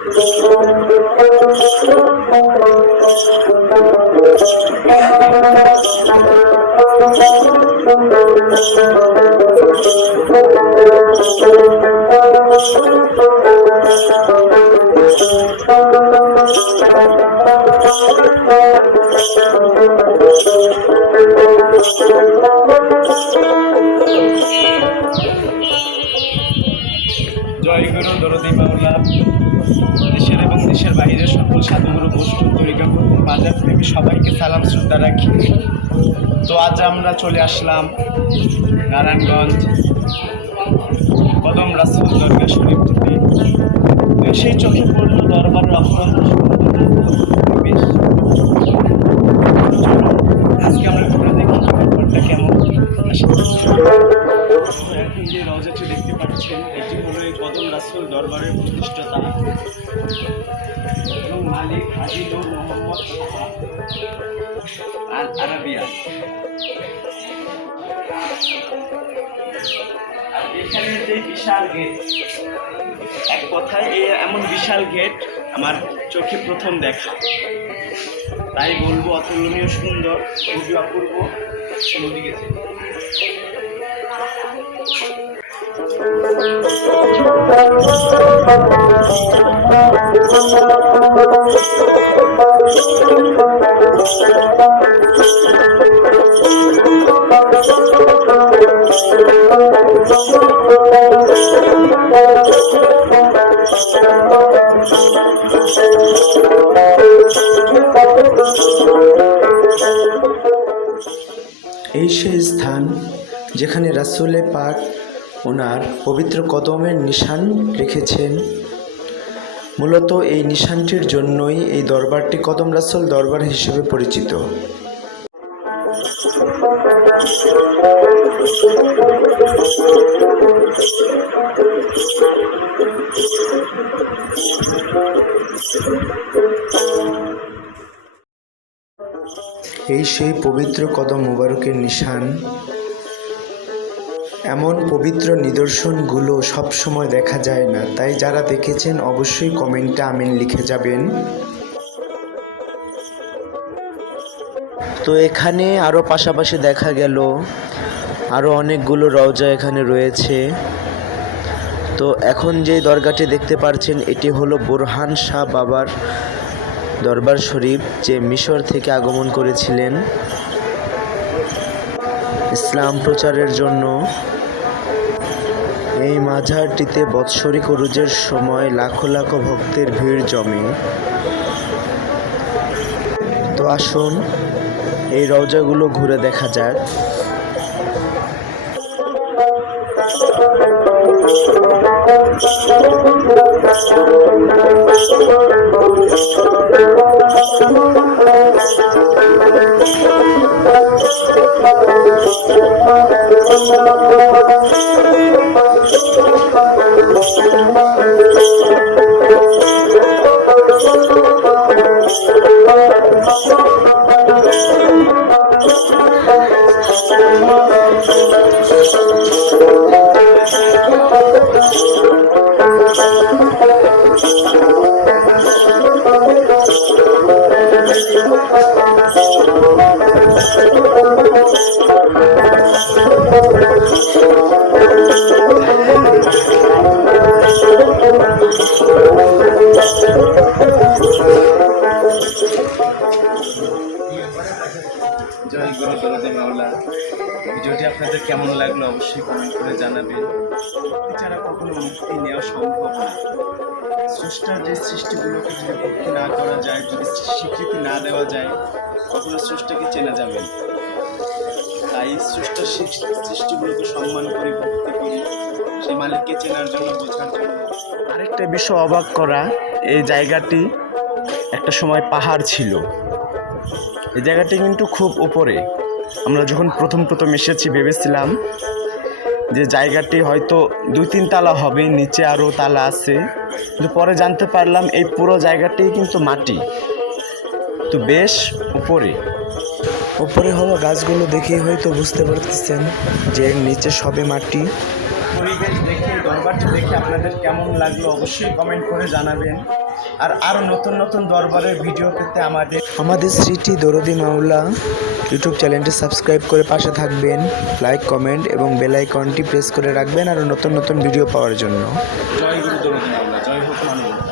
জয় গুরু দরদি মাওলা। দেশের এবং দেশের বাইরের সকল সাধুগুরু বৈষ্ণব তরিকা বাজার প্রেমী সবাইকে সালাম শ্রদ্ধা রাখি। তো আজ আমরা চলে আসলাম নারায়ণগঞ্জ কদম রাসূল দরগা শরীফ থেকে। সেই চোখে পড়ল দরবারের অপরন্ত পরিবেশ। আজকে আমরা ঘুরে দেখি দরবারটা কেমন। এখন যে রওজাটি দেখতে পাচ্ছেন এটি হলো এই কদম রাসূল দরবারের প্রতিষ্ঠাতা এবং মালিক হাজী নূর মোহাম্মদ আল আরাবিয়া। এখানে যে বিশাল গেট, এক কথায় এমন বিশাল গেট আমার চোখে প্রথম দেখা, তাই বলবো অতুলনীয় সুন্দর, খুবই অপূর্ব। নদীকে এই সেই স্থান যেখানে রাসূলে পাক ওনার পবিত্র কদমের নিশান রেখেছেন। মূলত এই নিশানটির জন্যই এই দরবারটি কদম রাসূল দরবার হিসেবে পরিচিত। এই সেই পবিত্র কদম মোবারকের নিশান। এমন পবিত্র নিদর্শনগুলো সবসময় দেখা যায় না, তাই যারা দেখেছেন অবশ্যই কমেন্টে আমিন লিখে যাবেন। তো এখানে আরও পাশাপাশি দেখা গেল আরও অনেকগুলো রওজা এখানে রয়েছে। তো এখন যে দরগাটি দেখতে পাচ্ছেন এটি হলো বোরহান শাহ বাবার দরবার শরীফ, যে মিশর থেকে আগমন করেছিলেন ইসলাম প্রচারের জন্য। এই মাজারটিতে বৎসরিক উরুজের সময় লাখো লাখো ভক্তের ভিড় জমে। তো আসুন এই রওজাগুলো ঘুরে দেখা যাক। জয় গুরু দরদি মাওলা। ভিডিওটি আপনাদের কেমন লাগলো অবশ্যই কমেন্ট করে জানাবেন। এছাড়া কখনো মুক্তি নেওয়া সম্ভব না। স্রষ্টার যে সৃষ্টিগুলোকে যদি ভক্তি না করা যায়, যদি স্বীকৃতি না দেওয়া যায়, কখনো স্রষ্টাকে চেনা যাবে না। তাই স্রষ্টার সৃষ্টিগুলোকে সম্মান করি, ভক্তি করি, সেই মালিককে চেনার জন্য, বোঝার জন্য। আরেকটা বিষয় অবাক করা, এই জায়গাটি একটা সময় পাহাড় ছিল। এই জায়গাটি কিন্তু খুব উপরে। আমরা যখন প্রথম এসেছি ভেবেছিলাম যে জায়গাটি হয়তো 2-3 তালা হবে, নিচে আরও তালা আছে, কিন্তু পরে জানতে পারলাম এই পুরো জায়গাটি কিন্তু মাটি। তো বেশ উপরে হওয়া গাছগুলো দেখেই হয়তো বুঝতে পারতেছেন যে নিচে সবে মাটি। পরিবেশ দেখে, দরবারটি দেখে আপনাদের কেমন লাগলো অবশ্যই কমেন্ট করে জানাবেন। আর আরও নতুন নতুন দরবারের ভিডিও পেতে আমাদের স্মৃতি দরদি মাওলা ইউটিউব চ্যানেলটি সাবস্ক্রাইব করে পাশে থাকবেন, লাইক কমেন্ট এবং বেল আইকনটি প্রেস করে রাখবেন আরও নতুন নতুন ভিডিও পাওয়ার জন্য। জয় গুরু দরদি মাওলা, জয় হোক মানব।